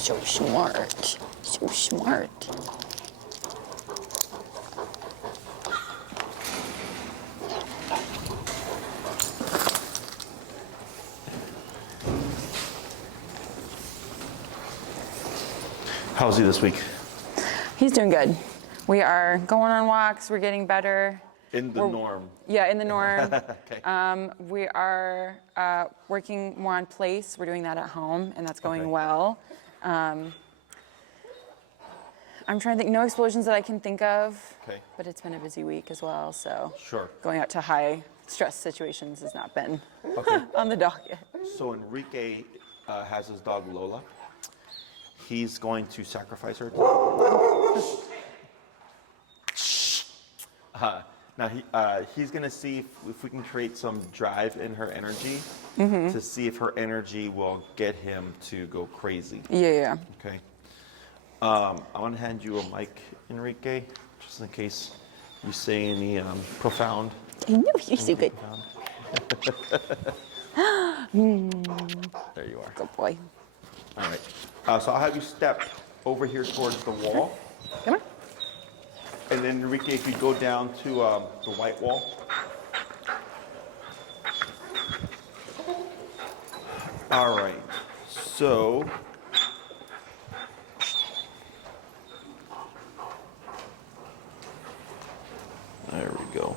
So smart. So smart. How's he this week? He's doing good. We are going on walks. We're getting better. In the norm. Yeah, in the norm. Okay. We are working more on place. We're doing that at home, and that's going Okay. well. I'm trying to think, no explosions that I can think of, Okay. but it's been a busy week as well, so Sure. going out to high stress situations has not been Okay. on the docket. So Enrique has his dog Lola. He's going to sacrifice her. Now he's going to see if we can create some drive in her energy to see if her energy will get him to go crazy. Yeah. Okay. I want to hand you a mic, Enrique, just in case you say any profound. I know, you're so good. There you are. Good boy. All right. So I'll have you step over here towards the wall. Come on. And then Enrique, if you go down to the white wall. All right. So there we go.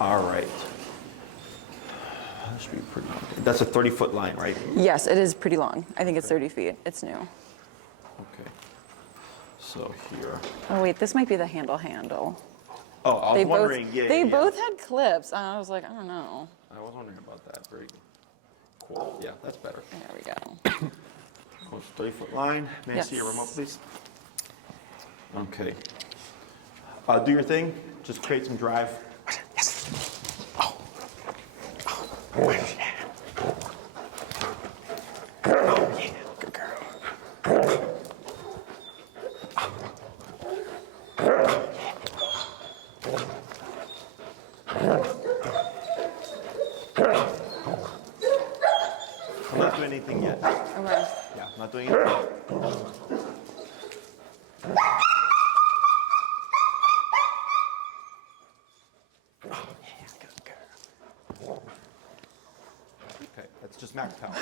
All right. That should be pretty long. That's a 30-foot line, right? Yes, it is pretty long. I think it's 30 feet. It's new. Okay. So here. Oh wait, this might be the handle. Oh, I was wondering. They both had clips. And I was like, I don't know. I was wondering about that. Very cool. Yeah, that's better. There we go. Close 30-foot line. May I see your Yes. remote, please? Okay. Do your thing. Just create some drive. I'm not doing anything yet. Okay. Yeah, I'm not doing anything. Okay, that's just max power.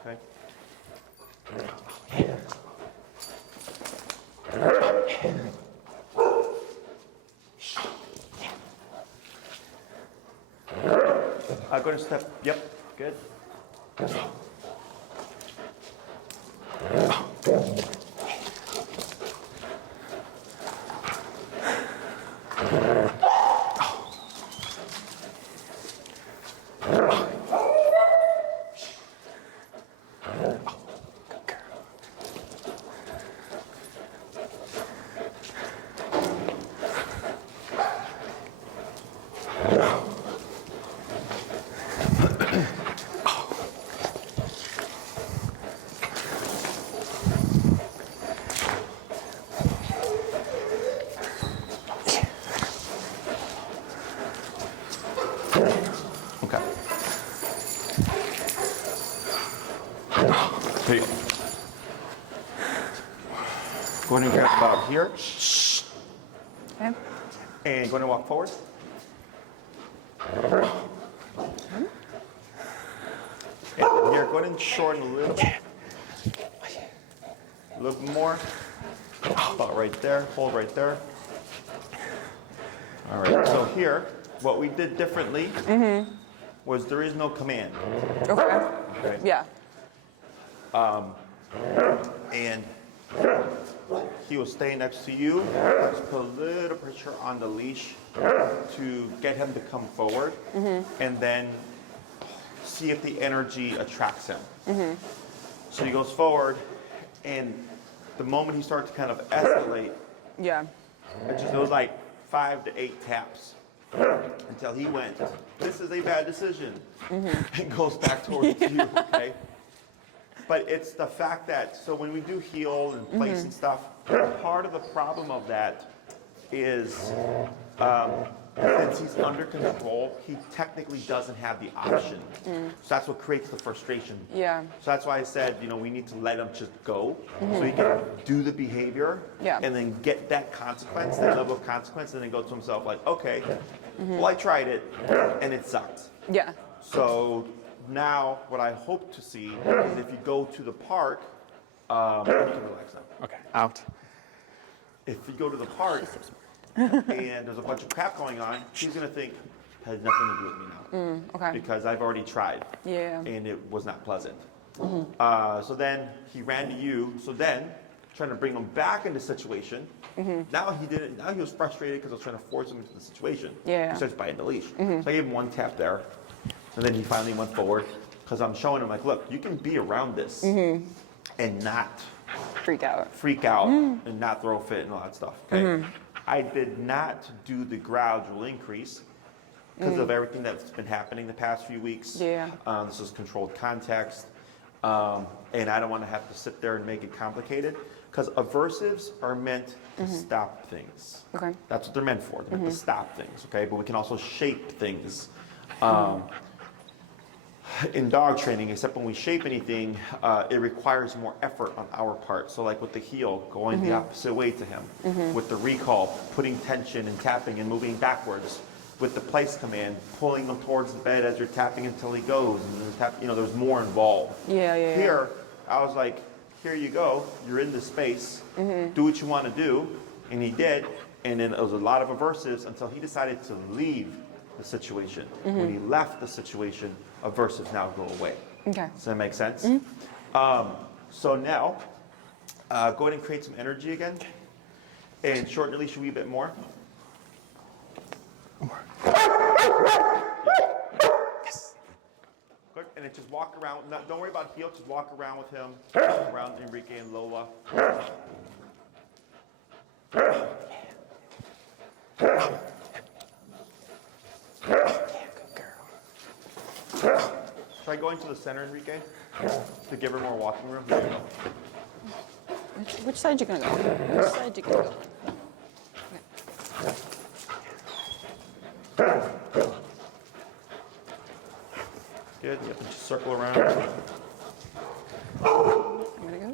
Okay. Go to step. Yep. Good. Okay. Here you go. Go ahead and grab about here. Okay. And go ahead and walk forward. And here, go ahead and shorten a little bit. A little bit more. About right there. Hold right there. All right. So here, what we did differently was there is no command. Okay. Okay. Yeah. And he will stay next to you. Just put a little pressure on the leash to get him to come forward, and then see if the energy attracts him. So he goes forward, and the moment he starts to kind of escalate, Yeah. it was like 5 to 8 taps until he went, "This is a bad decision," and goes back towards you. Okay. But it's the fact that, so when we do heal and place and stuff, part of the problem of that is since he's under control, he technically doesn't have the option. So that's what creates the frustration. Yeah. So that's why I said, we need to let him just go, so he can do the behavior, Yeah. and then get that consequence, that level of consequence, and then go to himself like, okay, well, I tried it, and it sucked. Yeah. So now what I hope to see is if you go to the park, you can relax now. Okay, out. If you go to the park and there's a bunch of crap going on, he's going to think, has nothing to do with me now. Okay. Because I've already tried. Yeah. And it was not pleasant. So then he ran to you. So then, trying to bring him back into the situation, now he didn't. Now he was frustrated because I was trying to force him into the situation. Yeah. He starts biting the leash. So I gave him one tap there. And then he finally went forward because I'm showing him like, look, you can be around this and not Freak out. and not throw a fit and all that stuff. Okay. I did not do the gradual increase because of everything that's been happening the past few weeks. Yeah. This is controlled context. And I don't want to have to sit there and make it complicated because aversives are meant to stop things. Okay. That's what they're meant for. They're meant to stop things, okay? But we can also shape things. In dog training, except when we shape anything, it requires more effort on our part. So like with the heel, going the opposite way to him. With the recall, putting tension and tapping and moving backwards. With the place command, pulling him towards the bed as you're tapping until he goes. And there's more involved. Yeah. Here, I was like, here you go. You're in this space. Do what you want to do. And he did. And then it was a lot of aversives until he decided to leave the situation. When he left the situation, aversives now go away. Okay. Does that make sense? So now, go ahead and create some energy again. And shorten your leash a wee bit more. Yes. Good. And then just walk around. Don't worry about heel. Just walk around with him. Around Enrique and Lola. Try going to the center, Enrique, to give her more walking room. There you go. Which side you gonna go? Which side you gonna go? Good. You have to just circle around. I'm gonna go.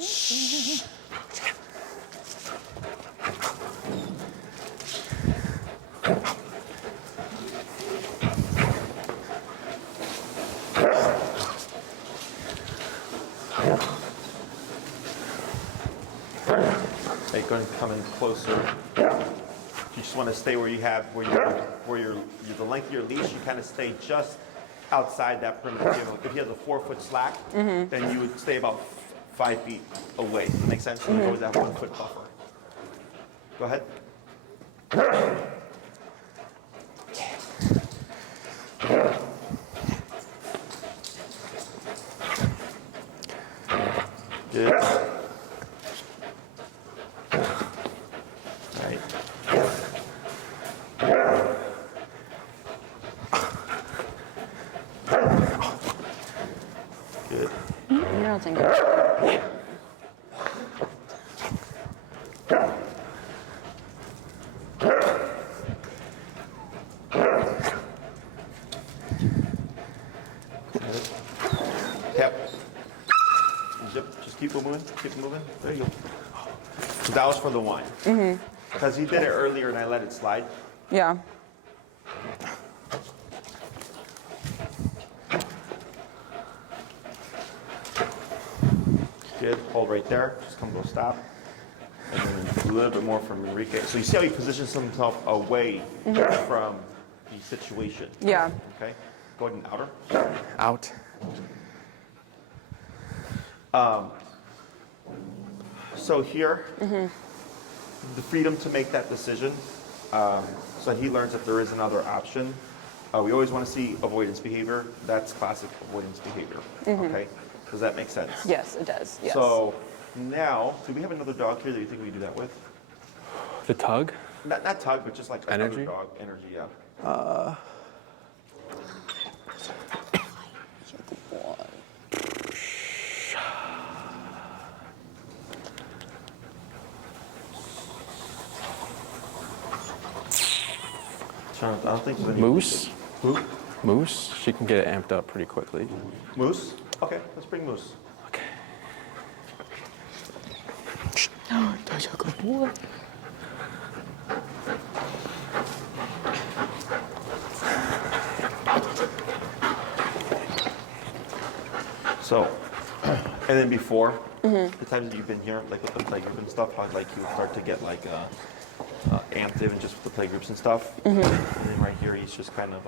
Hey, go ahead and come in closer. You just want to stay where you have, the length of your leash, you kind of stay just outside that perimeter. If you have a 4-foot slack, then you would stay about 5 feet away. Does that make sense? So you always have 1 foot buffer. Go ahead. Good. Right. Good. You're not thinking. Yeah. Tap. Zip. Just keep it moving. Keep it moving. There you go. So that was for the wine. Because he did it earlier and I let it slide. Yeah. Good. Hold right there. Just come to a stop. And then a little bit more from Enrique. So you see how he positions himself away from the situation. Yeah. Okay. Go ahead and outer. Out. So here, the freedom to make that decision. So he learns that there is another option. We always want to see avoidance behavior. That's classic avoidance behavior. Okay. Does that make sense? Yes, it does. Yes. So now, do we have another dog here that you think we can do that with? The tug? Not tug, but just like Energy? another dog. Energy, yeah. I don't think there's any. Moose? Who? Moose? She can get it amped up pretty quickly. Moose? Okay, let's bring Moose. Okay. That's a good boy. So, and then before, the times that you've been here, like with the playgroup and stuff, how like you would start to get like amped even just with the playgroups and stuff. And then right here, he's just kind of,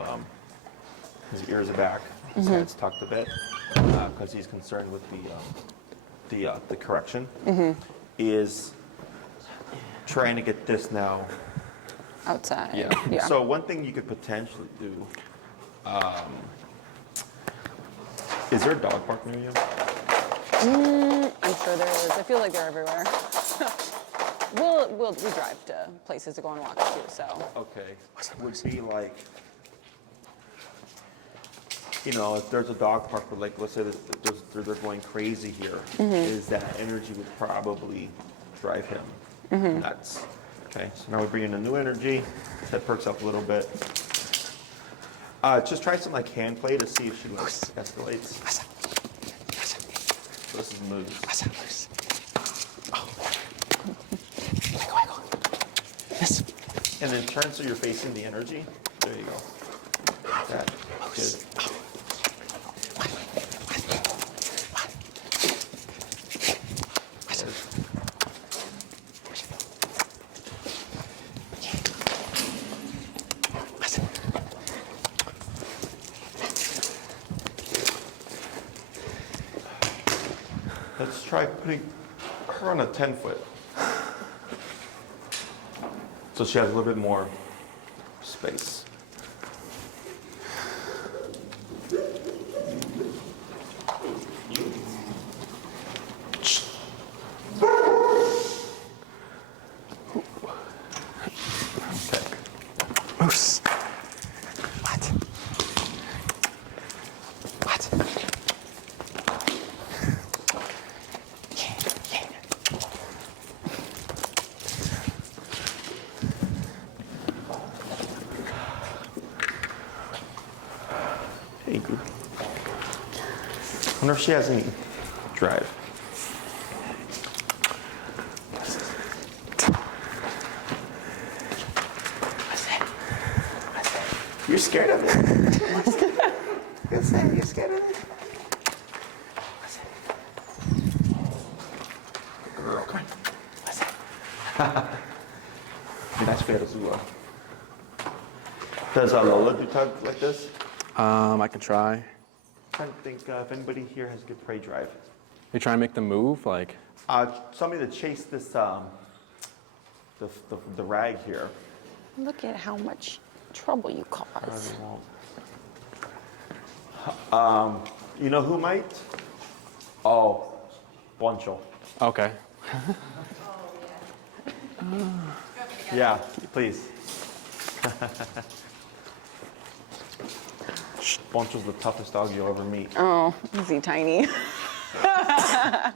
his ears are back, his head's tucked a bit, because he's concerned with the correction. Is trying to get this now. Outside. Yeah. So one thing you could potentially do, is there a dog park near you? I'm sure there is. I feel like they're everywhere. we drive to places to go on walks too, so. Okay, would be like, you know, if there's a dog park, but like, let's say that they're going crazy here, is that energy would probably drive him nuts. Okay, so now we bring in a new energy, that perks up a little bit. Just try some like hand play to see if she like escalates. So this is moves. Yes. And then turn so you're facing the energy. There you go. That. Good. Let's try putting her on a 10-foot. So she has a little bit more space. Moose. What? What? Hey, good. I wonder if she has any drive. You're scared of it? You're scared of it? Girl, come on. That's fair as well. Does Lola do tug like this? I can try. I'm trying to think if anybody here has a good prey drive. You try and make them move, like. Somebody to chase this, the rag here. Look at how much trouble you cause. You know who might? Oh, Boncho. Okay. Yeah, please. Boncho's the toughest dog you'll ever meet. Oh, is he tiny? That's my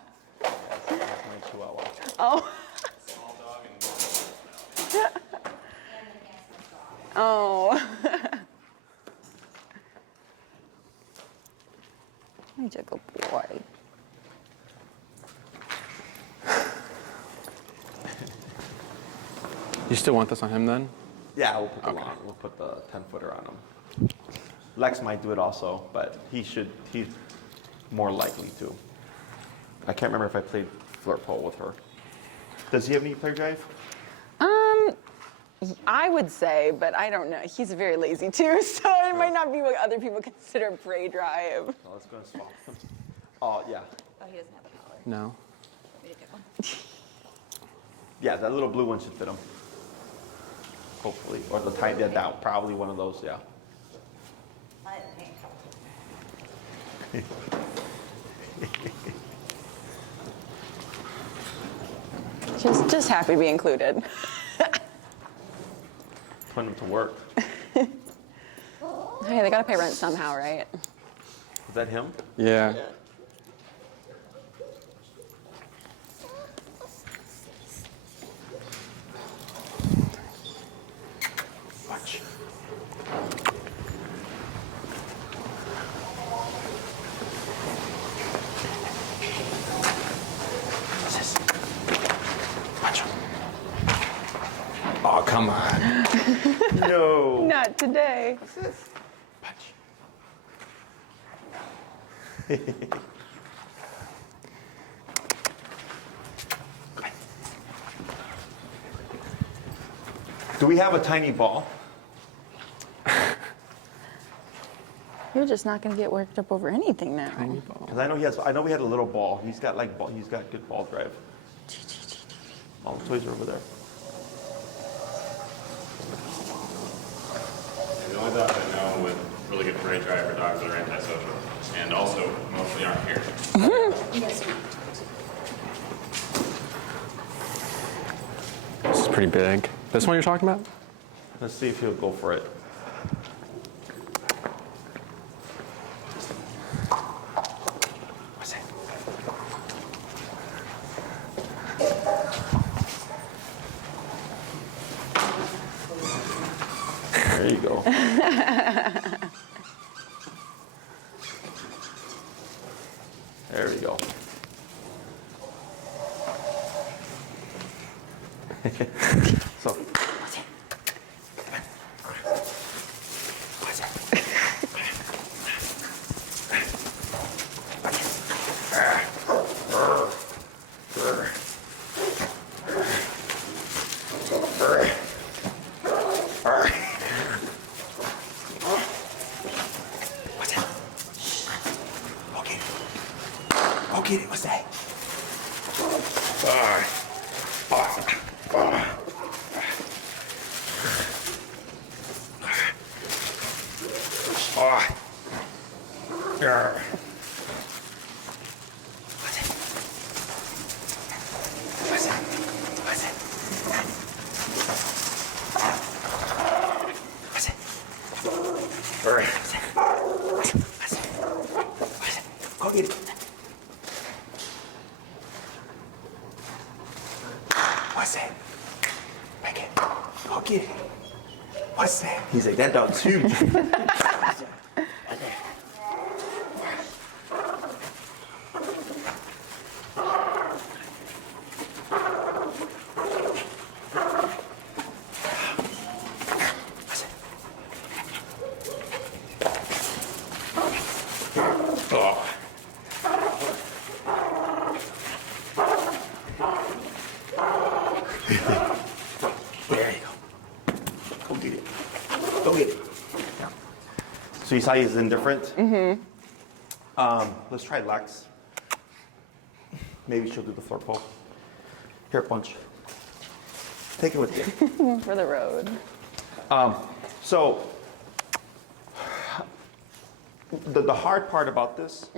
Chihuahua. Oh. Oh. He's a good boy. You still want this on him then? Yeah, we'll put the 10-footer on him. Lex might do it also, but he's more likely to. I can't remember if I played flirt pole with her. Does he have any play drive? I would say, but I don't know. He's very lazy too, so it might not be what other people consider prey drive. No, let's go and swap him. Oh, yeah. Oh, he doesn't have a collar. No. Need to get one. Yeah, that little blue one should fit him. Hopefully. Or the tight, yeah, that, probably one of those, yeah. I think. Just happy to be included. Put him to work. Hey, they gotta pay rent somehow, right? Is that him? Yeah. Watch. come on. No. Not today. Punch. Do we have a tiny ball? You're just not gonna get worked up over anything now. Tiny ball. Because I know he has. I know we had a little ball. He's got like ball. He's got good ball drive. All the toys are over there. The only dogs I know with really good parade drive are dogs that are antisocial and also mostly aren't here. This is pretty big. This one you're talking about? Let's see if he'll go for it. What's it? There you go. There we go. So. Okay, what's that? Go get it. What's that? Make it. Go get it. What's that? He's like, that dog's huge. There you go. Go get it. Go get it. So you saw he's indifferent? Mm-hmm. Let's try Lex. Maybe she'll do the floor pull. Here, punch. Take it with you. For the road. So the hard part about this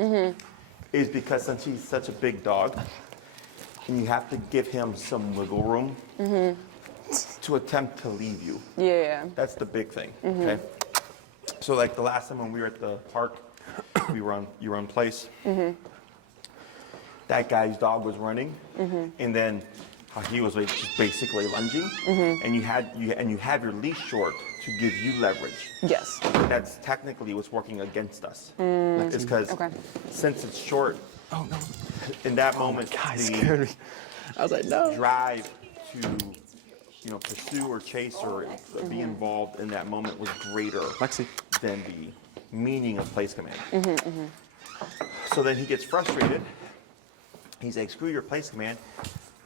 is because since he's such a big dog, and you have to give him some wiggle room to attempt to leave you. Yeah. That's the big thing. Okay. So like the last time when we were at the park, you were on place. That guy's dog was running, and then he was like basically lunging, and you have your leash short to give you leverage. Yes. That's technically what's working against us. It's because since it's short, Oh no. in that moment, God, it the scared me. I was like, no. drive to pursue or chase or be involved in that moment was greater Lexi. than the meaning of place command. So then he gets frustrated. He's like, screw your place command.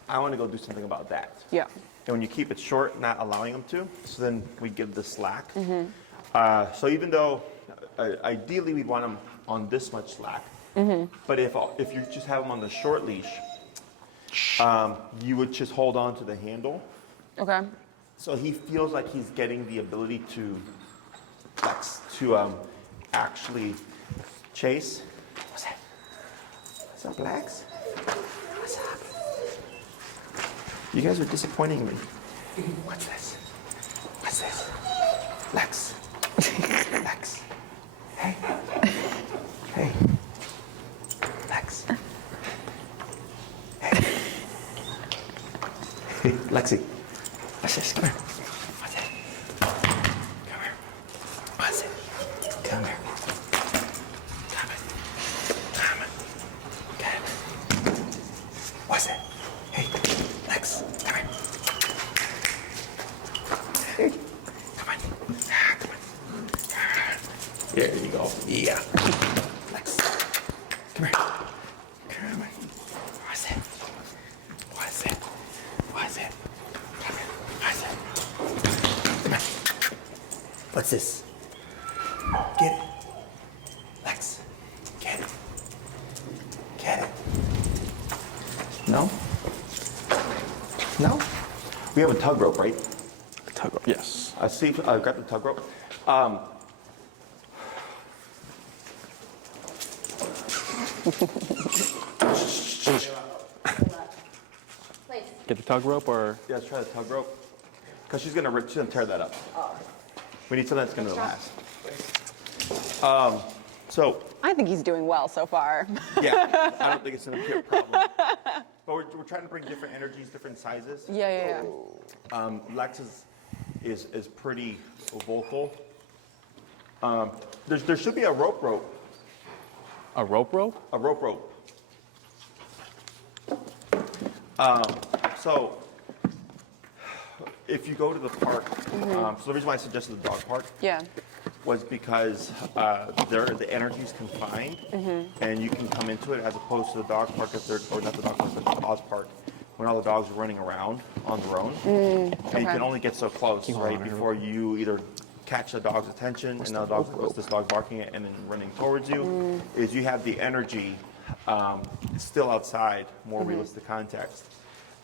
I want to go do something about that. Yeah. And when you keep it short, not allowing him to, so then we give the slack. So even though ideally we'd want him on this much slack, but if you just have him on the short leash, you would just hold on to the handle. Okay. So he feels like he's getting the ability to actually chase. What's that? What's up, Lex? What's up? You guys are disappointing me. What's this? What's this? Lex. Lex. Hey. Hey. Lex. Hey. Lexi. What's this? Come here. What's it? Come here. What's it? Come here. Come here. Come here. Come here. What's it? Hey, Lex. Come here. Yeah. Lex. Come here. Come on. What's it? What's it? What's it? Come here. What's it? Come on. What's this? Get it. Lex. Get it. Get it. No? No? We have a tug rope, right? Tug rope. Yes. See, grab the tug rope. Place. Get the tug rope or? Yeah, let's try the tug rope. Because she's gonna tear that up. We need something that's gonna last. So, I think he's doing well so far. yeah, I don't think it's gonna be a problem. But we're trying to bring different energies, different sizes. Yeah. Lex is pretty vocal. There should be a rope. A rope? A rope. So, if you go to the park, so the reason why I suggested the dog park Yeah. was because the energy is confined, and you can come into it as opposed to the dog park or not the dog park, but the Oz park, when all the dogs are running around on their own, and you can only get so close, right, before you either catch the dog's attention, and now what's this dog barking at, and then running towards you, is you have the energy still outside, more realistic context,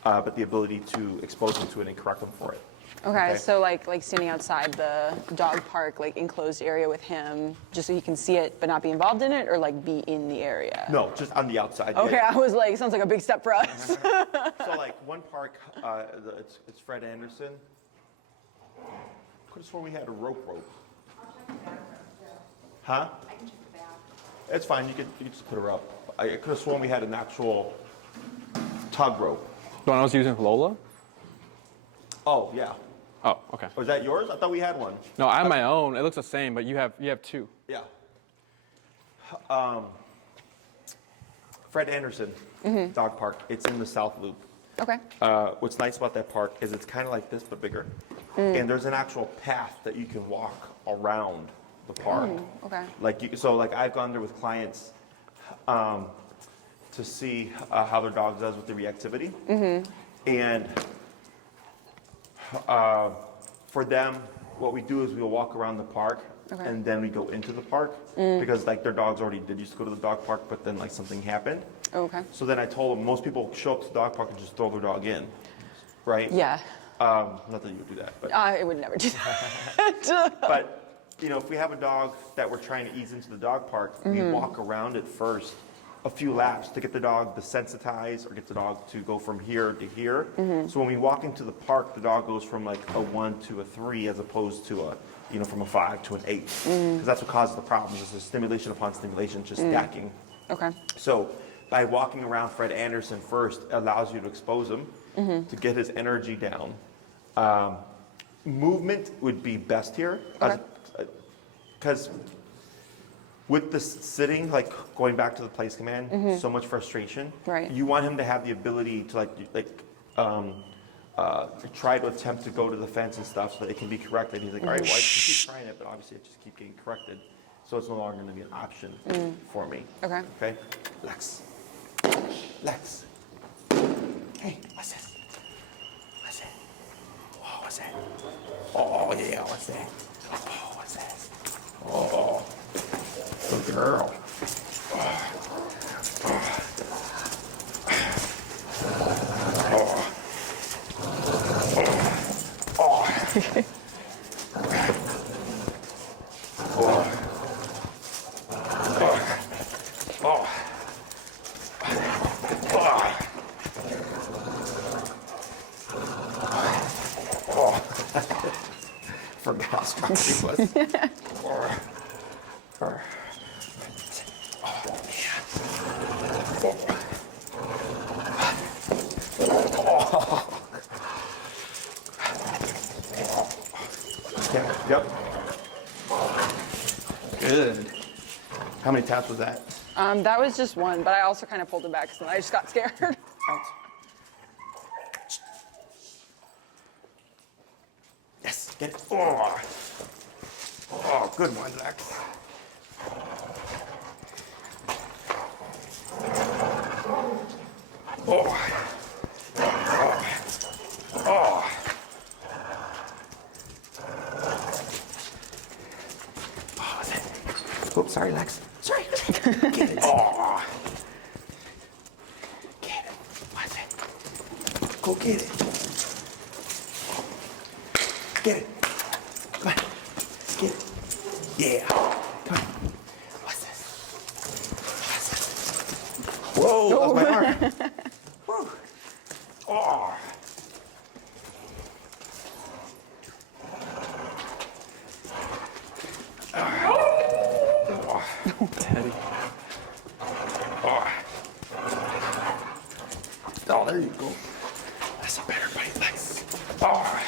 but the ability to expose them to it and correct them for it. Okay, so like standing outside the dog park, like enclosed area with him, just so he can see it but not be involved in it, or like be in the area? No, just on the outside. Okay, Yeah. I was like, sounds like a big step for us. So like one park, it's Fred Anderson. Could have sworn we had a rope. Huh? I can check the back. It's fine. You could just put her up. I could have sworn we had an actual tug rope. The one I was using with Lola? Oh yeah. Oh, okay. Was that yours? I thought we had one. No, I have my own. It looks the same, but you have two. Yeah. Fred Anderson Dog Park. It's in the South Loop. Okay. What's nice about that park is it's kind of like this but bigger, and there's an actual path that you can walk around the park. Okay. Like I've gone there with clients to see how their dog does with the reactivity, and for them, what we do is we'll walk around the park. Okay. And then we go into the park because like their dogs already did used to go to the dog park, but then like something happened. Okay. So then I told them most people show up to the dog park and just throw their dog in, right? Yeah. Not that you would do that, but I would never do that. but you know, if we have a dog that we're trying to ease into the dog park, we walk around it first a few laps to get the dog to sensitize or get the dog to go from here to here. So when we walk into the park, the dog goes from like a 1 to a 3 as opposed to from a 5 to an 8. Because that's what causes the problems is the stimulation upon stimulation just stacking. Okay. So by walking around Fred Anderson first allows you to expose him to get his energy down. Movement would be best here because with the sitting, like going back to the place command, so much frustration. Right. You want him to have the ability to try to attempt to go to the fence and stuff so that it can be corrected. He's like, all right, well, I can keep trying it, but obviously I just keep getting corrected. So it's no longer going to be an option for me. Okay. Okay? Lex. Lex. Hey, what's this? What's that? Oh, what's that? Oh, yeah, what's that? Oh, what's that? Oh, good girl. Forgot how strong she was. Yep. Good. How many taps was that? That was just one, but I also kind of pulled it back because then I just got scared. Out. Yes, get it. Oh, good one, Lex. Oops, sorry, Lex. Sorry. Get it. Oh. Get it. What's it? Go get it. Get it. Come on. Get it. Yeah. Come on. What's this? What's this? Whoa, that's my arm. Woo. Oh. Teddy. Oh, there you go. That's a better bite, Lex. Oh.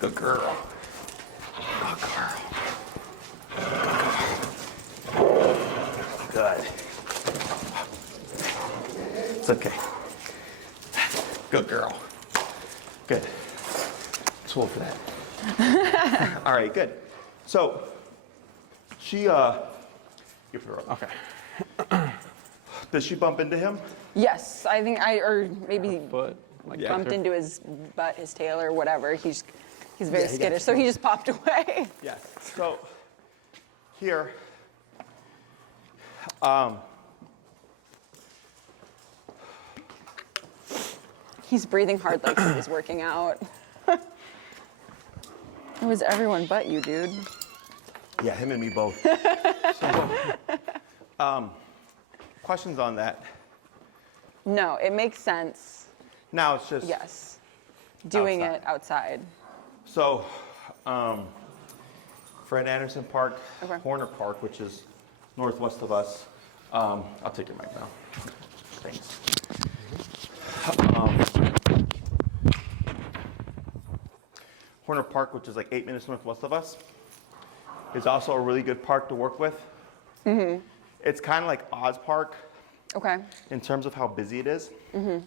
Good girl. Good girl. Good. It's okay. Good girl. Good. Too old for that. All right, good. So, she, you put her up. Okay. Does she bump into him? Yes, I think or maybe Foot. Like Yeah. bumped into his butt, his tail, or whatever. He's very Yeah, he got skittish, so he just popped away. Yes. So, here, He's breathing hard like he's working out. It was everyone but you, dude. yeah, him and me both. So, questions on that? No, it makes sense. Now it's just, Yes. Doing Outside. it outside. So, Fred Anderson Park, Okay. Horner Park, which is northwest of us. I'll take your mic now. Thanks. Horner Park, which is like 8 minutes northwest of us, is also a really good park to work with. Mm-hmm. It's kind of like Oz Park Okay. in terms of how busy it is. Mm-hmm.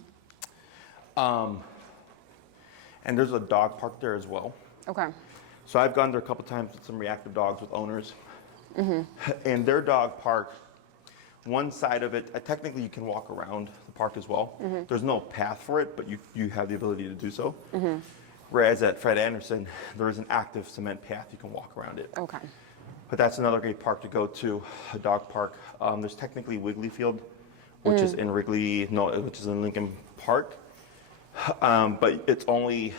And there's a dog park there as well. Okay. So I've gone there a couple times with some reactive dogs with owners. And their dog park, one side of it, technically you can walk around the park as well. There's no path for it, but you have the ability to do so. Whereas at Fred Anderson, there is an active cement path, you can walk around it. Okay. But that's another great park to go to, a dog park. There's technically Wiggly Field, which is in which is in Lincoln Park. But it's only,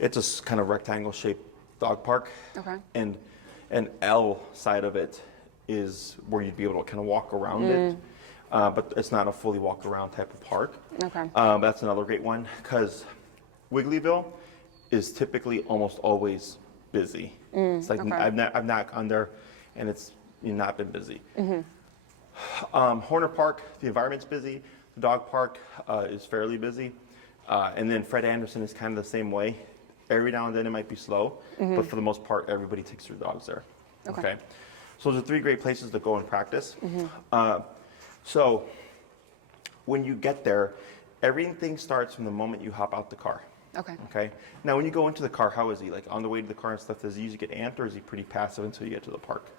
it's a kind of rectangle shaped dog park. Okay. And an L side of it is where you'd be able to kind of walk around it. But it's not a fully walk around type of park. Okay. That's another great one because Wigglyville is typically almost always busy. It's like okay. I've not gone there and it's not been busy. Horner Park, the environment's busy. The dog park is fairly busy. And then Fred Anderson is kind of the same way. Every now and then it might be slow, but for the most part, everybody takes their dogs there. Okay. So those are 3 great places to go and practice. So when you get there, everything starts from the moment you hop out the car. Okay. Okay. Now, when you go into the car, how is he? Like on the way to the car and stuff, does he usually get amped, or is he pretty passive until you get to the park?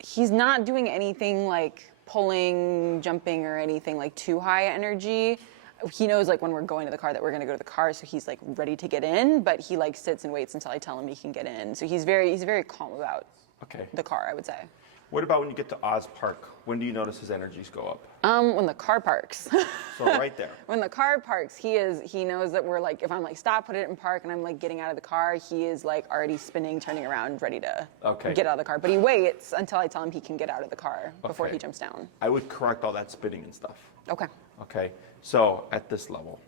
He's not doing anything like pulling, jumping, or anything like too high energy. He knows like when we're going to the car that we're going to go to the car, so he's like ready to get in, but he like sits and waits until I tell him he can get in. So he's very calm about Okay. the car, I would say. What about when you get to Oz Park? When do you notice his energies go up? When the car parks. So right there. When the car parks, he knows that we're like, if I'm like, stop, put it in park, and I'm like getting out of the car, he is like already spinning, turning around, ready to get out of the car. But he waits until I tell him he can get out of the car before Okay. he jumps down. I would correct all that spitting and stuff. Okay. Okay. So at this level,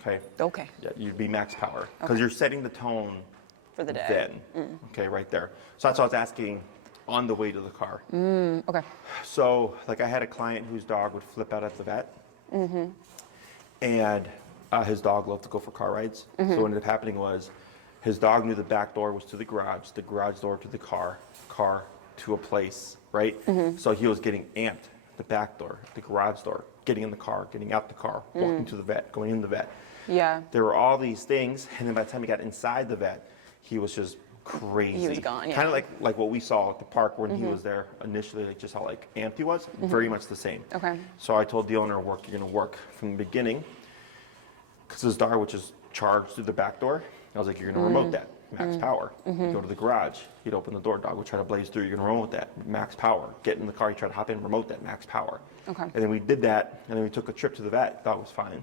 okay. Okay. Yeah, you'd be max power because Okay. you're setting the tone For the day. then. Okay, right there. So that's what I was asking on the way to the car. Okay. So, like, I had a client whose dog would flip out at the vet, and his dog loved to go for car rides. So what ended up happening was, his dog knew the back door was to the garage door to the car to a place, right? So he was getting amped, the back door, the garage door, getting in the car, getting out the car, walking to the vet, going in the vet. Yeah. There were all these things, and then by the time he got inside the vet, he was just crazy. He was gone, yeah. Kind of like what we saw at the park when he was there initially, like just how like amped he was. Very much the same. Okay. So I told the owner, you're going to work from the beginning, because his dog, which is charged through the back door, I was like, you're going to remote that, max power. You go to the garage, he'd open the door, dog would try to blaze through, you're going to remote that, max power. Get in the car, you try to hop in, remote that, max power. Okay. And then we did that, and then we took a trip to the vet, dog was fine.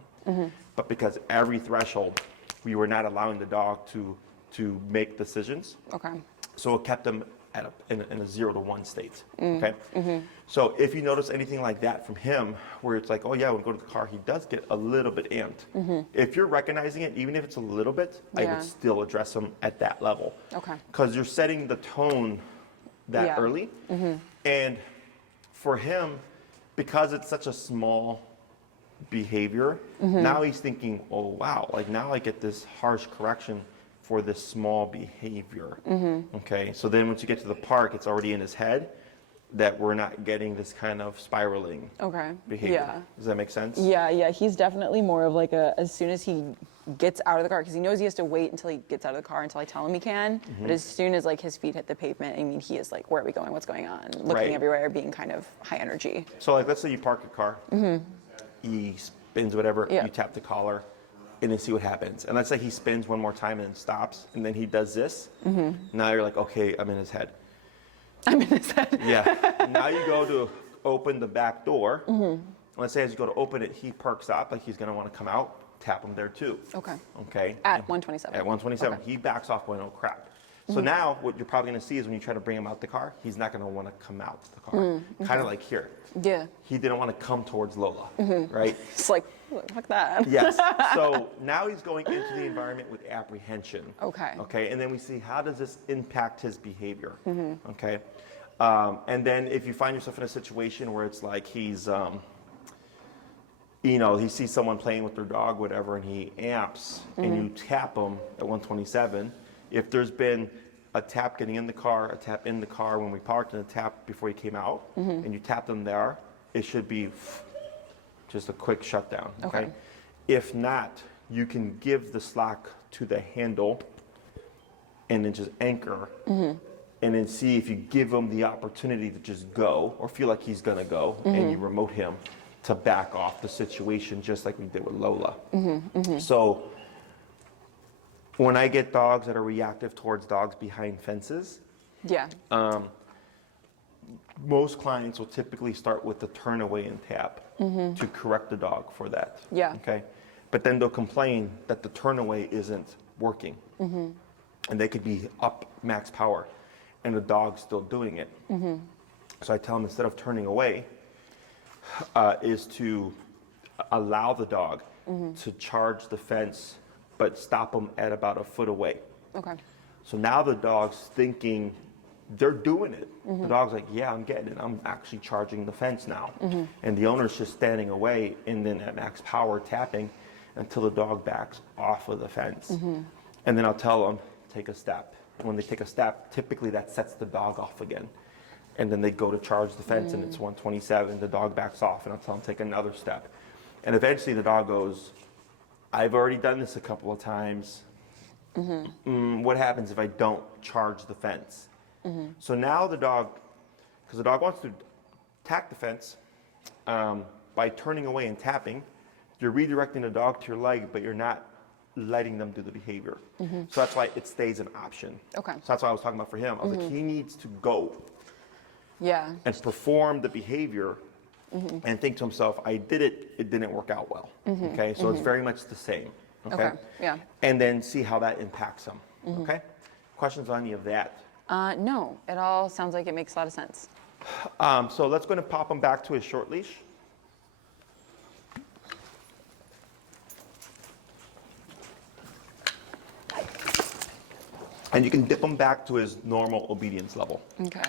But because every threshold, we were not allowing the dog to make decisions. Okay. So it kept him at in a 0 to 1 state. Okay. So if you notice anything like that from him, where it's like, oh yeah, when we go to the car, he does get a little bit amped. If you're recognizing it, even if it's a little bit, I Yeah. would still address him at that level. Okay. Because you're setting the tone that Yeah. early. And for him, because it's such a small behavior, now he's thinking, oh wow, like now I get this harsh correction for this small behavior. Okay, so then once you get to the park, it's already in his head that we're not getting this kind of spiraling Okay. behavior. Yeah. Does that make sense? Yeah, he's definitely more of like as soon as he gets out of the car, because he knows he has to wait until he gets out of the car until I tell him he can. But as soon as like his feet hit the pavement, I mean, he is like, where are we going? What's going on? Looking Right. everywhere, being kind of high energy. So like, let's say you park a car, he spins whatever, Yeah. you tap the collar, and then see what happens. And let's say he spins one more time and then stops, and then he does this. Now you're like, okay, I'm in his head. I'm in his head. Yeah. Now you go to open the back door. Let's say as you go to open it, he perks up, like he's gonna wanna come out, tap him there too. Okay. Okay? At 127. At 127, Okay. he backs off going, oh crap. So now what you're probably gonna see is when you try to bring him out the car, he's not gonna wanna come out the car. Kind of like here. Yeah. He didn't wanna come towards Lola, right? It's like, fuck that. Yes. So now he's going into the environment with apprehension. Okay. Okay. And then we see how does this impact his behavior. Okay. And then if you find yourself in a situation where it's like he's, he sees someone playing with their dog, whatever, and he amps, and you tap him at 127. If there's been a tap getting in the car, a tap in the car when we parked, and a tap before he came out, and you tap them there, it should be just a quick shutdown. Okay. If not, you can give the slack to the handle and then just anchor and then see if you give him the opportunity to just go or feel like he's gonna go and you remote him to back off the situation just like we did with Lola. So when I get dogs that are reactive towards dogs behind fences, Yeah. most clients will typically start with the turn away and tap to correct the dog for that. Yeah. Okay. But then they'll complain that the turn away isn't working. And they could be up max power and the dog's still doing it. So I tell them instead of turning away, is to allow the dog to charge the fence, but stop them at about a foot away. Okay. So now the dog's thinking they're doing it. The dog's like, yeah, I'm getting it. I'm actually charging the fence now. And the owner's just standing away and then at max power tapping until the dog backs off of the fence. And then I'll tell them, take a step. And when they take a step, typically that sets the dog off again. And then they go to charge the fence and it's 127, the dog backs off and I'll tell them take another step. And eventually the dog goes, I've already done this a couple of times. What happens if I don't charge the fence? So now the dog, because the dog wants to attack the fence, by turning away and tapping, you're redirecting the dog to your leg, but you're not letting them do the behavior. So that's why it stays an option. Okay. So that's what I was talking about for him. I was like, he needs to go Yeah. and perform the behavior and think to himself, I did it, it didn't work out well. Okay, so it's very much the same. Okay? Okay, yeah. And then see how that impacts him. Okay? Questions on any of that? No, it all sounds like it makes a lot of sense. So let's go and pop him back to his short leash. And you can dip him back to his normal obedience level. Okay.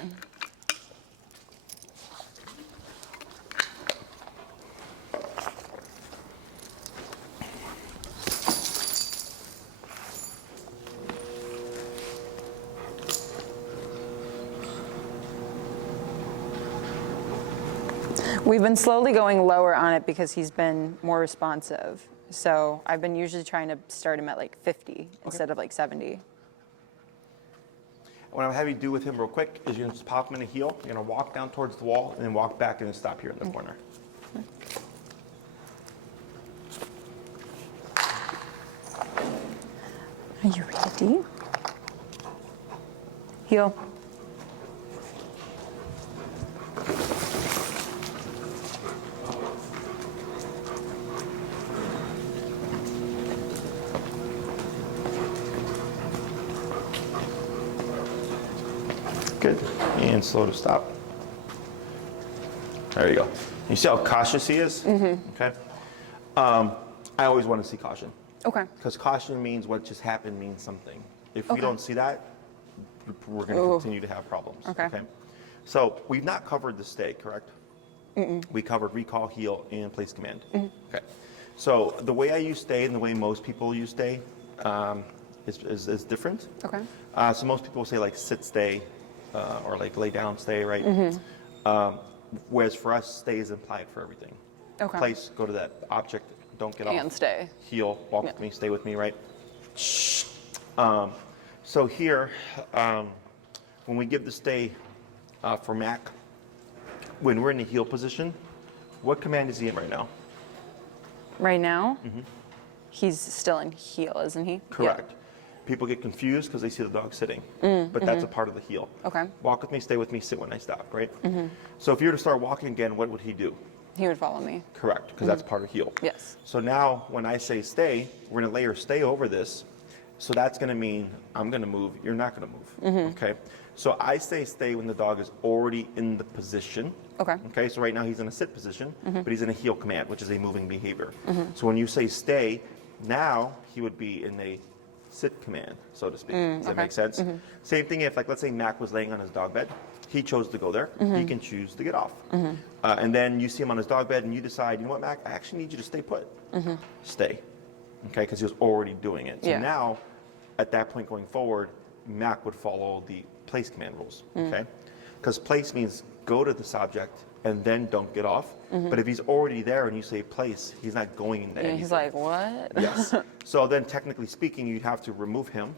We've been slowly going lower on it because he's been more responsive. So I've been usually trying to start him at like 50 instead of like 70. What I'm gonna have you do with him real quick is you're gonna just pop him in the heel. You're gonna walk down towards the wall and then walk back and then stop here in the corner. Are you ready? Heel. Good. And slow to stop. There you go. You see how cautious he is? Okay. I always want to see caution. Okay. Because caution means what just happened means something. If we Okay. don't see that, we're going to Ooh. continue to have problems. Okay. So we've not covered the stay, correct? We covered recall, heel, and place command. Okay. So the way I use stay and the way most people use stay is different. Okay. So most people say like sit stay or like lay down stay, right? Whereas for us, stay is implied for everything. Okay. Place, go to that object, don't get off. And stay. Heel, walk Yeah. with me, stay with me, right? So here, when we give the stay for Mack, when we're in the heel position, what command is he in right now? Right now, he's still in heel, isn't he? Correct. People get confused because they see the dog sitting, but that's a part of the heel. Okay. Walk with me, stay with me, sit when I stop, right? So if you were to start walking again, what would he do? He would follow me. Correct, because that's part of heel. Yes. So now when I say stay, we're going to layer stay over this. So that's going to mean I'm going to move, you're not going to move. Okay. So I say stay when the dog is already in the position. Okay. Okay. So right now he's in a sit position, but he's in a heel command, which is a moving behavior. So when you say stay, now he would be in a sit command, so to speak. Does that okay. make sense? Same thing if, like, let's say Mack was laying on his dog bed. He chose to go there. He can choose to get off. And then you see him on his dog bed and you decide, you know what, Mack, I actually need you to stay put. Stay. Okay, because he was already doing it. So Yeah. now, at that point going forward, Mack would follow the place command rules. Okay? Because place means go to this object and then don't get off. But if he's already there and you say place, he's not going into And anything. he's like, what? Yes. So then, technically speaking, you'd have to remove him,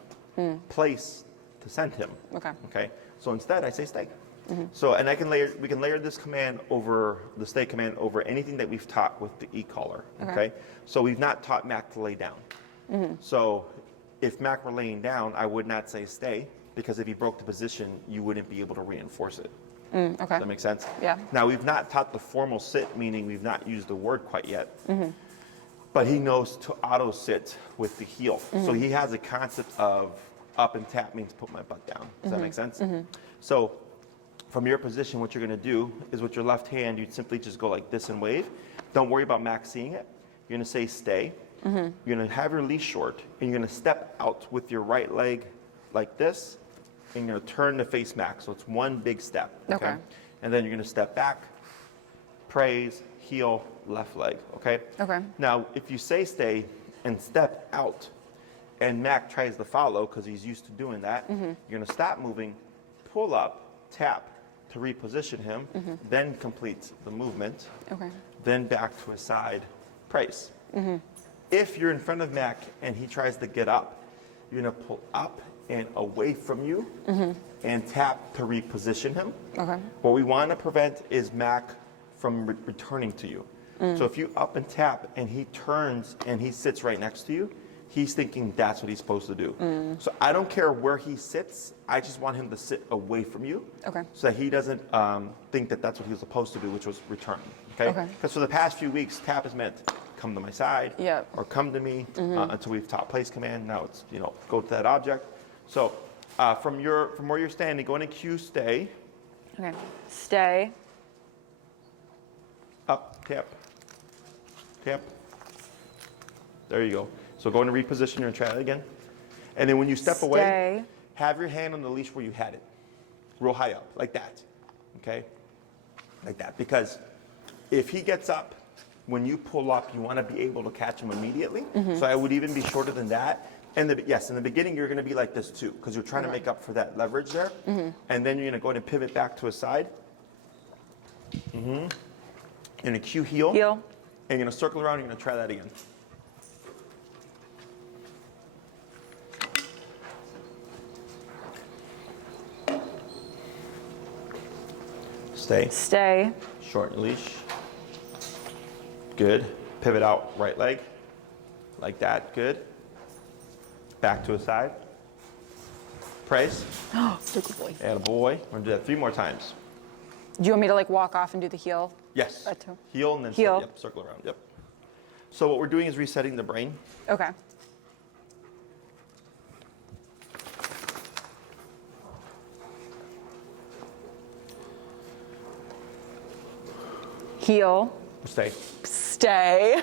place to send him. Okay. Okay. So instead, I say stay. So, and we can layer this command over the stay command over anything that we've taught with the e-collar. Okay. So we've not taught Mack to lay down. So if Mack were laying down, I would not say stay, because if he broke the position, you wouldn't be able to reinforce it. Okay. Does that make sense? Yeah. Now, we've not taught the formal sit, meaning we've not used the word quite yet. But he knows to auto sit with the heel. So he has a concept of up and tap means put my butt down. Does that make sense? So from your position, what you're going to do is with your left hand, you'd simply just go like this and wave. Don't worry about Mack seeing it. You're going to say stay. You're going to have your leash short, and you're going to step out with your right leg like this, and you're going to turn to face Mack. So it's one big step. Okay. And then you're going to step back, praise, heel, left leg. Okay? Okay. Now, if you say stay and step out, and Mack tries to follow because he's used to doing that, you're going to stop moving, pull up, tap to reposition him, then complete the movement, Okay. then back to his side, praise. If you're in front of Mack and he tries to get up, you're going to pull up and away from you and tap to reposition him. Okay. What we want to prevent is Mack from returning to you. So if you up and tap and he turns and he sits right next to you, he's thinking that's what he's supposed to do. So I don't care where he sits. I just want him to sit away from you. Okay. So that he doesn't think that that's what he was supposed to do, which was return. Okay. Okay. Because for the past few weeks, tap has meant come to my side. Yep. Or come to me until we've taught place command. Now it's go to that object. So from where you're standing, go into Q, stay, Okay. Stay. up, tap, tap. There you go. So go into reposition and try that again. And then when you step away, Stay. have your hand on the leash where you had it, real high up, like that. Okay, like that. Because if he gets up, when you pull up, you want to be able to catch him immediately. So I would even be shorter than that. And yes, in the beginning, you're going to be like this too, because you're trying to make up for that leverage there. And then you're going to go ahead and pivot back to his side. In a Q heel. Heel. And you're going to circle around, you're going to try that again. Stay. Stay. Shorten leash. Good. Pivot out right leg. Like that. Good. Back to a side. Praise. Oh, good boy. Attaboy. We're gonna do that 3 more times. Do you want me to like walk off and do the heel? Yes. That too. Heel and then Heel. Yep, circle around. Yep. So what we're doing is resetting the brain. Okay. Heel. Stay. Stay.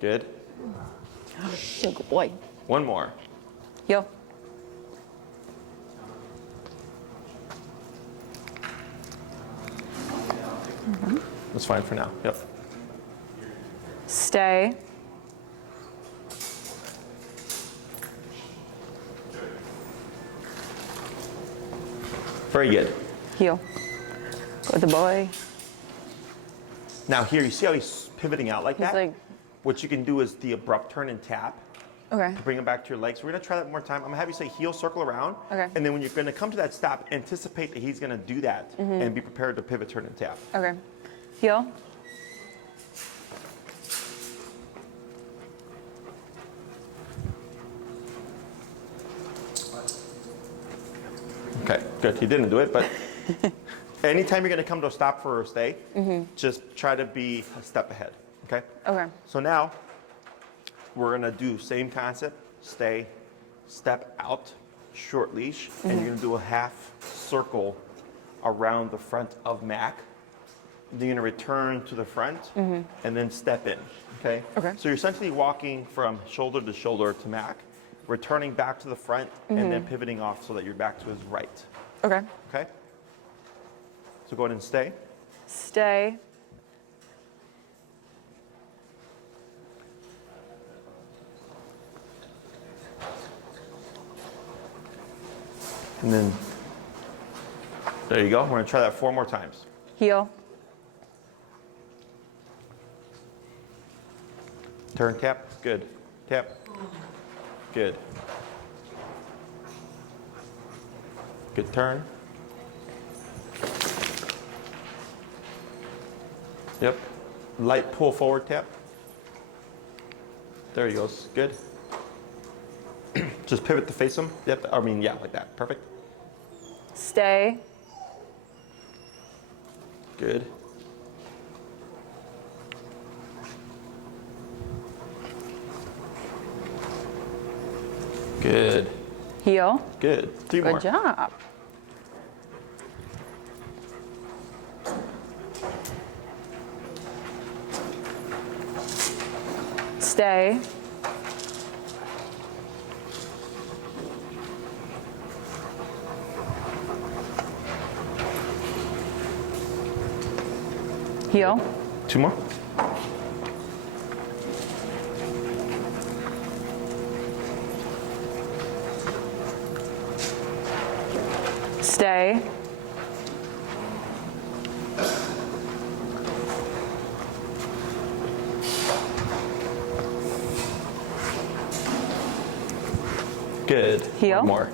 Good. Good boy. 1 more. Heel. That's fine for now. Yep. Stay. Very good. Heel. Good boy. Now here, you see how he's pivoting out like He's that? like, What you can do is the abrupt turn and tap. okay. Bring them back to your legs. We're gonna try that one more time. I'm gonna have you say heel, circle around. Okay. And then when you're gonna come to that stop, anticipate that he's gonna do that and be prepared to pivot, turn, and tap. Okay. Heel. Okay, good. He didn't do it, but anytime you're gonna come to a stop for a stay, just try to be a step ahead, okay? Okay. So now, we're gonna do same concept, stay, step out, short leash, and you're gonna do a half circle around the front of Mack. Then you're gonna return to the front and then step in, okay? Okay. So you're essentially walking from shoulder to shoulder to Mack, returning back to the front and then pivoting off so that you're back to his right, Okay. okay? So go ahead and stay. Stay. And then, there you go. We're gonna try that 4 more times. Heel. Turn, tap, good. Tap, good. Good turn. Yep. Light pull forward tap. There he goes. Good. Just pivot to face him. Yep. I mean, yeah, like that. Perfect. Stay. Good. Good. Heel. Good. 3 more. Good job. Stay. Heel. 2 more. Stay. Good. Heel. 1 more.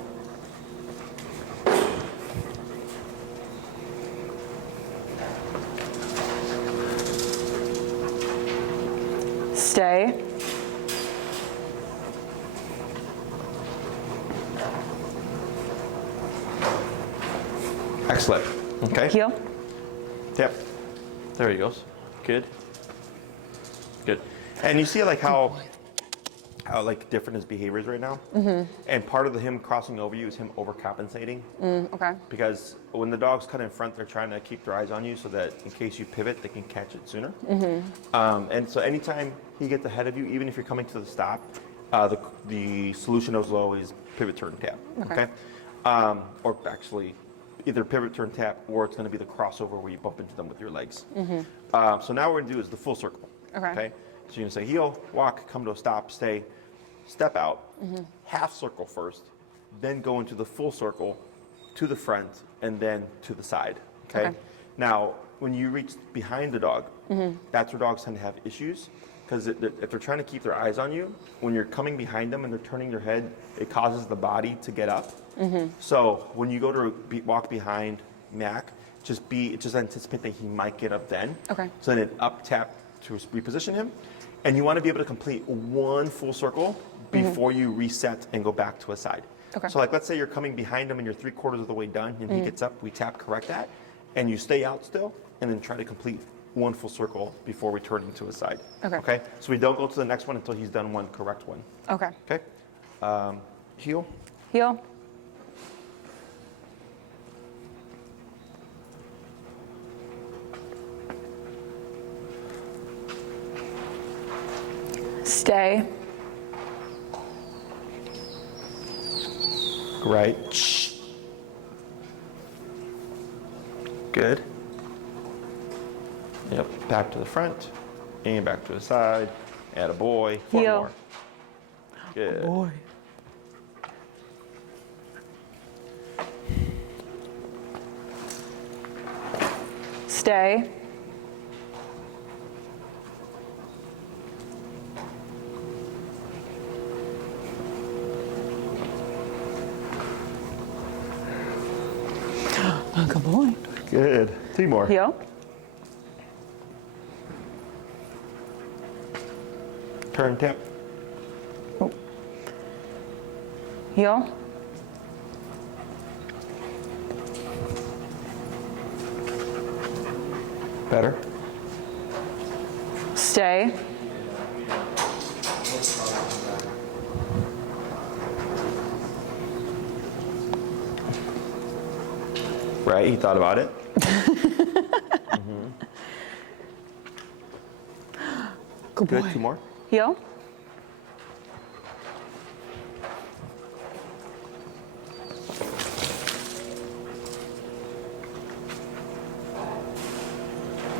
Stay. Excellent. Okay. Heel. Yep. There he goes. Good. Good. And you see like how like different his behavior is right now? And part of him crossing over you is him overcompensating. Okay. Because when the dog's cut in front, they're trying to keep their eyes on you so that in case you pivot, they can catch it sooner. And so anytime he gets ahead of you, even if you're coming to the stop, the solution is always pivot, turn, tap. Okay. Or actually, either pivot, turn, tap, or it's going to be the crossover where you bump into them with your legs. So now what we're going to do is the full circle. Okay. So you're going to say heel, walk, come to a stop, stay, step out, half circle first, then go into the full circle to the front, and then to the side. Okay. Okay. Now, when you reach behind the dog, that's where dogs tend to have issues because if they're trying to keep their eyes on you, when you're coming behind them and they're turning their head, it causes the body to get up. So when you go to walk behind Mack, just anticipate that he might get up then. Okay. So then up tap to reposition him, and you want to be able to complete one full circle before you reset and go back to a side. Okay. So like let's say you're coming behind him and you're 3/4 of the way done, and he gets up, we tap correct that, and you stay out still, and then try to complete one full circle before returning to a side. Okay. Okay. So we don't go to the next one until he's done one correct one. Okay. Okay. Heel. Heel. Stay. Right. Good. Yep. Back to the front and back to the side. Attaboy. 4 Heel. more. Good. Boy. Stay. Oh, good boy. Good. 2 more. Heel. Turn tap. Heel. Better. Stay. Right. He thought about it. Good boy. Good. 2 more. Heel.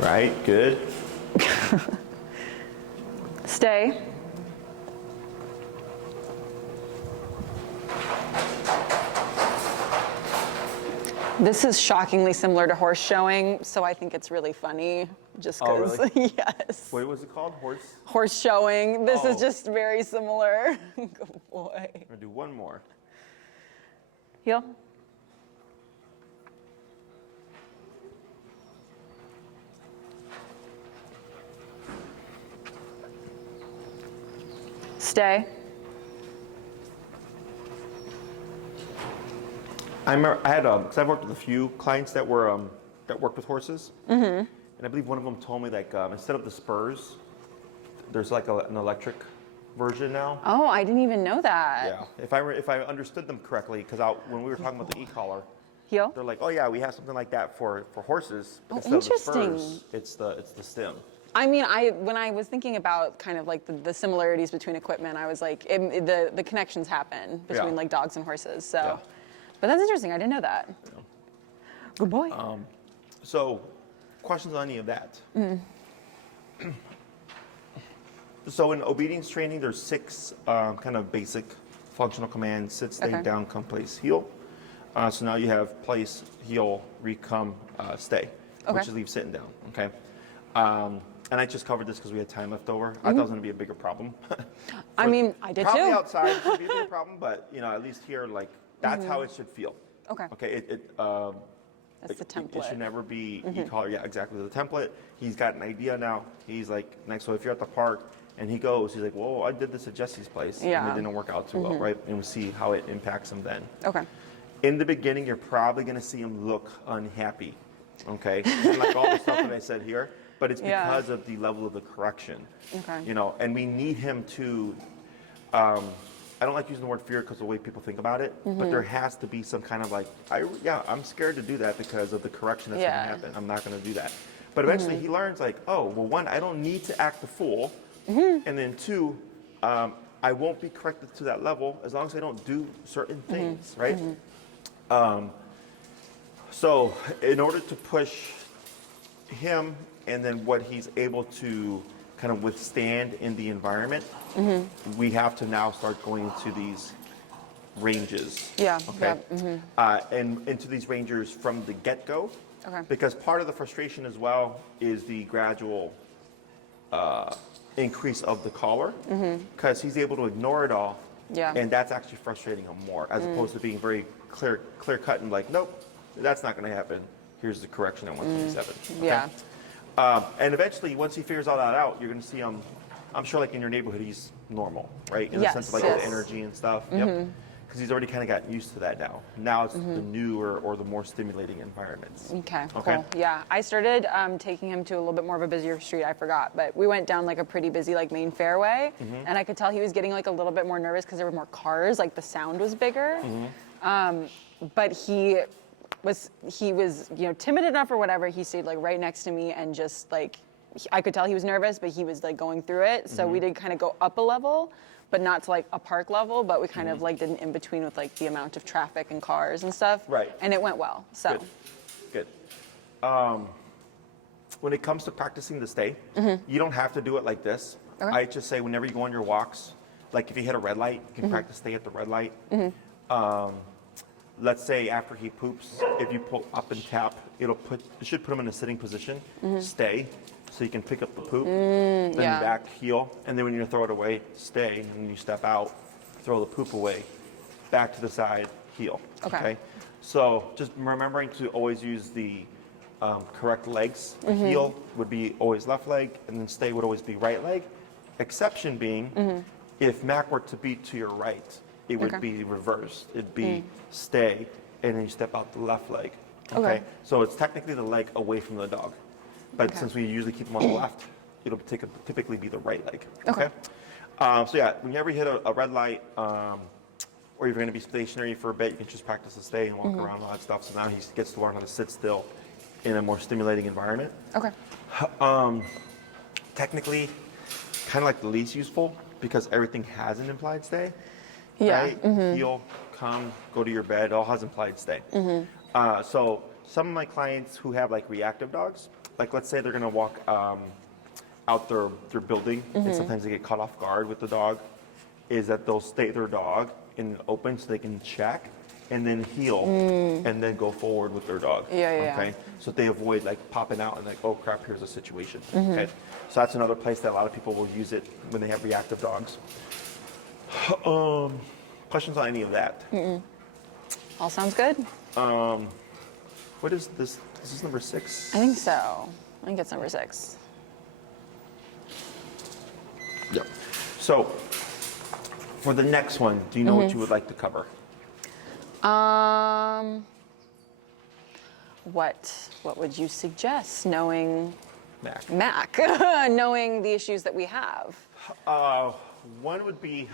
Right. Good. Stay. This is shockingly similar to horse showing, so I think it's really funny. Just Oh, because, really? yes. What was it called? Horse. Horse showing. This is Oh. just very similar. Good boy. I'm gonna do 1 more. Heel. Stay. I remember I had because I've worked with a few clients that were that worked with horses, and I believe one of them told me like instead of the spurs, there's like an electric version now. Oh, I didn't even know that. Yeah, if I understood them correctly, because when we were talking about the e-collar, Heel. they're like, oh yeah, we have something like that for horses. Oh, Instead of the interesting. spurs, it's the stem. I mean, when I was thinking about kind of like the similarities between equipment, I was like, the connections happen between Yeah. like dogs and horses. So, Yeah. but that's interesting. I didn't know that. Good boy. So, questions on any of that? So in obedience training, there's 6 kind of basic functional commands: sit, stay, Okay. down, come, place, heel. So now you have place, heel, re-come, stay, Okay. which is leave sitting down. Okay. And I just covered this because we had time left over. I thought it was going to be a bigger problem. I mean, I did Probably too. outside it should be a bigger problem, but at least here, like that's how it should feel. Okay. Okay. That's the It template. should never be e-collar. Yeah, exactly. The template. He's got an idea now. He's like, next. So if you're at the park and he goes, he's like, "Whoa, I did this at Jesse's place, and Yeah. it didn't work out too well, right?" And we'll see how it impacts him then. Okay. In the beginning, you're probably going to see him look unhappy. Okay, and like all the stuff that I said here, but it's Yeah. because of the level of the correction. Okay. And we need him to. I don't like using the word fear because of the way people think about it, but there has to be some kind of like, I'm scared to do that because of the correction that's Yeah. going to happen. I'm not going to do that. But eventually he learns like, oh, well, 1, I don't need to act the fool. And then 2, I won't be corrected to that level as long as I don't do certain things, right? So in order to push him and then what he's able to kind of withstand in the environment, we have to now start going into these ranges. Yeah, Okay. yeah, And into these ranges from the get-go. Okay. Because part of the frustration as well is the gradual increase of the collar because he's able to ignore it all. Yeah. And that's actually frustrating him more as opposed to being very clear cut and like, nope, that's not going to happen. Here's the correction at 127. Okay? Yeah. And eventually, once he figures all that out, you're going to see him. I'm sure, like in your neighborhood, he's normal, right? In the sense of like the energy and stuff. Yep. Because he's already kind of gotten used to that now. Now it's the newer or the more stimulating environments. Okay, Okay. cool. Yeah, I started taking him to a little bit more of a busier street. I forgot, but we went down like a pretty busy like main fairway, and I could tell he was getting like a little bit more nervous because there were more cars. Like the sound was bigger, but he was timid enough or whatever. He stayed like right next to me and just like I could tell he was nervous, but he was like going through it. So we did kind of go up a level, but not to like a park level, but we kind of like did an in-between with like the amount of traffic and cars and stuff. Right. And it went well, so. Good. When it comes to practicing the stay, you don't have to do it like this. Okay. I just say whenever you go on your walks, like if you hit a red light, you can practice stay at the red light. Let's say after he poops, if you pull up and tap, it should put him in a sitting position, stay, so you can pick up the poop, then yeah. back, heel, and then when you throw it away, stay, and when you step out, throw the poop away, back to the side, heel. Okay. So just remembering to always use the correct legs. Heel would be always left leg, and then stay would always be right leg. Exception being, if Mack were to be to your right, it would be reversed. It'd be stay, and then you step out the left leg. Okay. So it's technically the leg away from the dog. But since we usually keep them on the left, it'll typically be the right leg. Okay. So yeah, whenever you hit a red light, or you're going to be stationary for a bit, you can just practice to stay and walk around and all that stuff. So now he gets to learn how to sit still in a more stimulating environment. Okay. Technically, kind of like the least useful because everything has an implied stay. Yeah. Right? Heel, come, go to your bed, all has implied stay. So some of my clients who have like reactive dogs, like let's say they're going to walk out their building and sometimes they get caught off guard with the dog, is that they'll stay their dog in open so they can check and then heel and then go forward with their dog. Okay. So they avoid like popping out and like, oh crap, here's a situation. Okay. So that's another place that a lot of people will use it when they have reactive dogs. Questions on any of that? All sounds good. What is this? Is this number 6? I think so. I think it's number 6. Yep. So for the next one, do you know what you would like to cover? What would you suggest, knowing Mack. knowing the issues that we have? One would be,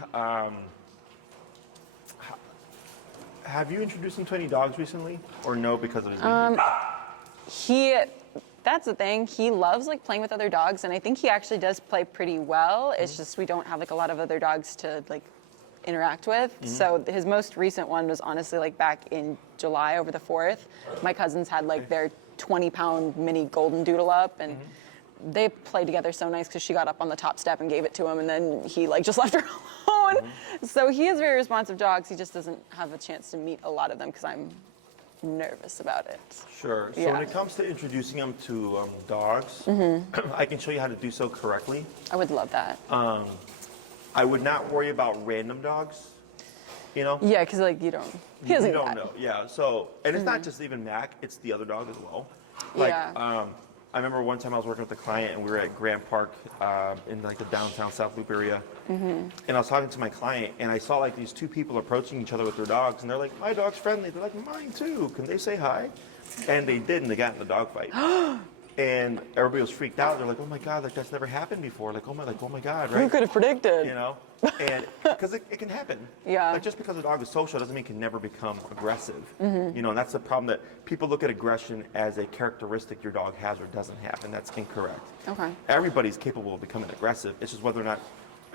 have you introduced him to any dogs recently, or no because of his injury? That's the thing. He loves like playing with other dogs, and I think he actually does play pretty well. It's just we don't have like a lot of other dogs to like interact with. So his most recent one was honestly like back in July over the 4th. My cousins had like their 20-pound mini golden doodle up, and they played together so nice because she got up on the top step and gave it to him, and then he like just left her alone. So he is very responsive dogs. He just doesn't have a chance to meet a lot of them because I'm nervous about it. Sure. So when it comes to introducing them to dogs, I can show you how to do so correctly. I would love that. I would not worry about random dogs, you know? Yeah, because like he doesn't You don't know. Yeah. So, and it's not just even Mack, it's the other dog as well. Like, I remember one time I was working with a client and we were at Grant Park in like the downtown South Loop area. And I was talking to my client and I saw like these 2 people approaching each other with their dogs and they're like, my dog's friendly. They're like, mine too. Can they say hi? And they did, and they got in the dog fight. And everybody was freaked out. They're like, oh my God, like that's never happened before. Like, oh my God, right? Who could have predicted? You know? And because it can happen. Yeah. Like just because a dog is social doesn't mean it can never become aggressive. You know, and that's the problem that people look at aggression as a characteristic your dog has or doesn't have, and that's incorrect. Okay. Everybody's capable of becoming aggressive. It's just whether or not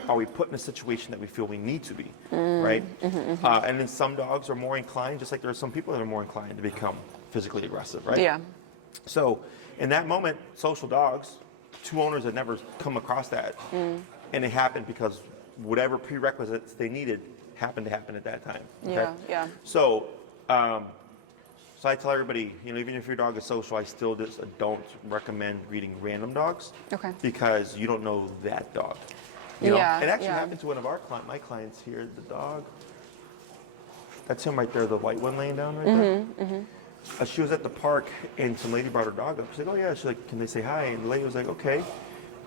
are we put in a situation that we feel we need to be, right? And then some dogs are more inclined, just like there are some people that are more inclined to become physically aggressive, right? Yeah. So in that moment, social dogs, 2 owners had never come across that. And it happened because whatever prerequisites they needed happened to happen at that time. Okay? Yeah. So, So I tell everybody, even if your dog is social, I still just don't recommend breeding random dogs. Okay. Because you don't know that dog. Yeah, It actually yeah. happened to one of my clients here. The dog, that's him right there, the white one laying down right there. She was at the park and some lady brought her dog up. She's like, oh yeah. She's like, can they say hi? And the lady was like, okay.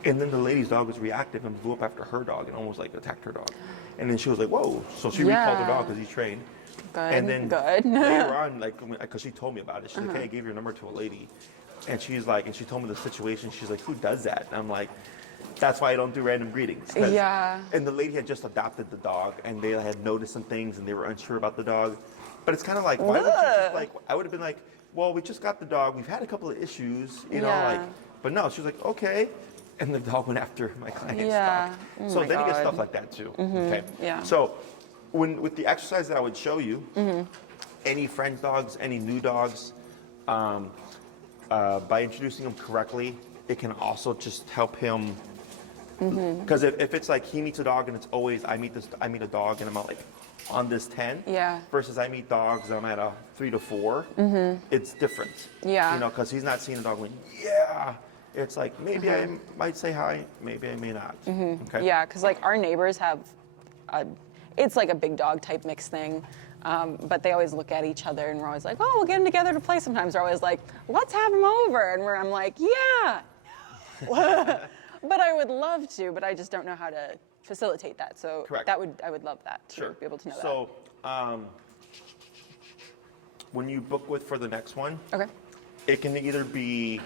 And then the lady's dog was reactive and flew up after her dog and almost like attacked her dog. And then she was like, whoa. So she recalled her dog because he's trained. Good. And then Good. later on, because she told me about it, she's like, hey, I gave your number to a lady. And she's like, and she told me the situation. She's like, who does that? And I'm like, that's why I don't do random breedings. Yeah. And the lady had just adopted the dog and they had noticed some things and they were unsure about the dog. But it's kind of like, why would you just I would have been like, well, we just got the dog. We've had a couple of issues, but no, she was like, okay. And the dog went after my client's dog. Oh So my then you get God. stuff like that too. Okay. Yeah. So with the exercise that I would show you, any friend dogs, any new dogs, by introducing them correctly, it can also just help him. Because if it's like he meets a dog and it's always I meet a dog and I'm like on this 10 versus I meet dogs and I'm at a 3 to 4, it's different. Yeah. Because he's not seeing a dog going, yeah. It's like maybe I might say hi, maybe I may not. Okay. Yeah, because like our neighbors have, it's like a big dog type mix thing, but they always look at each other and we're always like, oh, we'll get them together to play. Sometimes they're always like, let's have them over, and I'm like, yeah. But I would love to, but I just don't know how to facilitate that. So Correct. I would love that to be able to know So when you book for the next one, that. Okay. it can either be,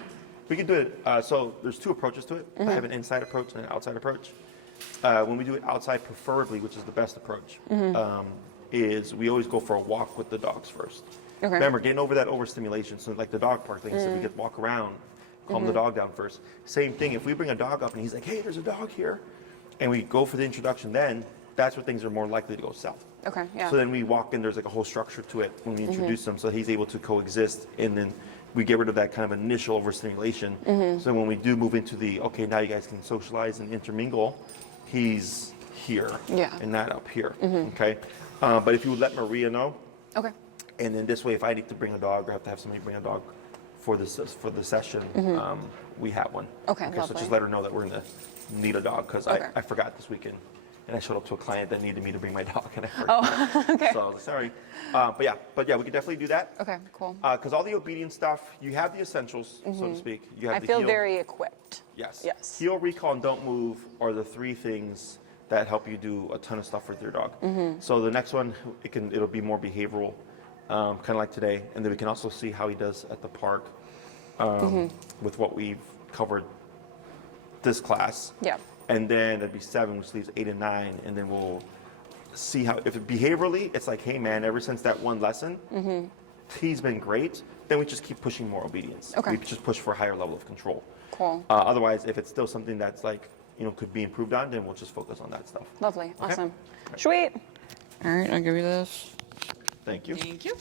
we can do it, so there's 2 approaches to it. I have an inside approach and an outside approach. When we do it outside, preferably, which is the best approach, is we always go for a walk with the dogs first. Okay. Remember, getting over that overstimulation, so like the dog park thing, so we could walk around, calm the dog down first. Same thing, if we bring a dog up and he's like, hey, there's a dog here, and we go for the introduction then, that's where things are more likely to go south. Okay, yeah. So then we walk in, there's like a whole structure to it when we introduce him, so he's able to coexist, and then we get rid of that kind of initial overstimulation. So when we do move into the, okay, now you guys can socialize and intermingle, he's here and not up here, okay? But if you would let Maria know, Okay. and then this way, if I need to bring a dog or have to have somebody bring a dog for the session, we have one. Okay, So lovely. just let her know that we're going to need a dog, because Okay. I forgot this weekend. And I showed up to a client that needed me to bring my dog, and I forgot. Oh, okay. So I was like, sorry. But yeah, we can definitely do that. Okay, cool. Because all the obedience stuff, you have the essentials, so to speak. You have I the feel heel, very equipped. Yes. Yes. Heel, recall, and don't move are the 3 things that help you do a ton of stuff with your dog. So the next one, it'll be more behavioral, kind of like today, and then we can also see how he does at the park with what we've covered this class. Yeah. And then it'd be 7, which leaves 8 and 9, and then we'll see how, if behaviorally, it's like, hey man, ever since that one lesson, he's been great, then we just keep pushing more obedience. Okay. We just push for a higher level of control. Cool. Otherwise, if it's still something that's like, could be improved on, then we'll just focus on that stuff. Lovely. Okay. Awesome. Sweet. All right, I'll give you this. Thank you. Thank you.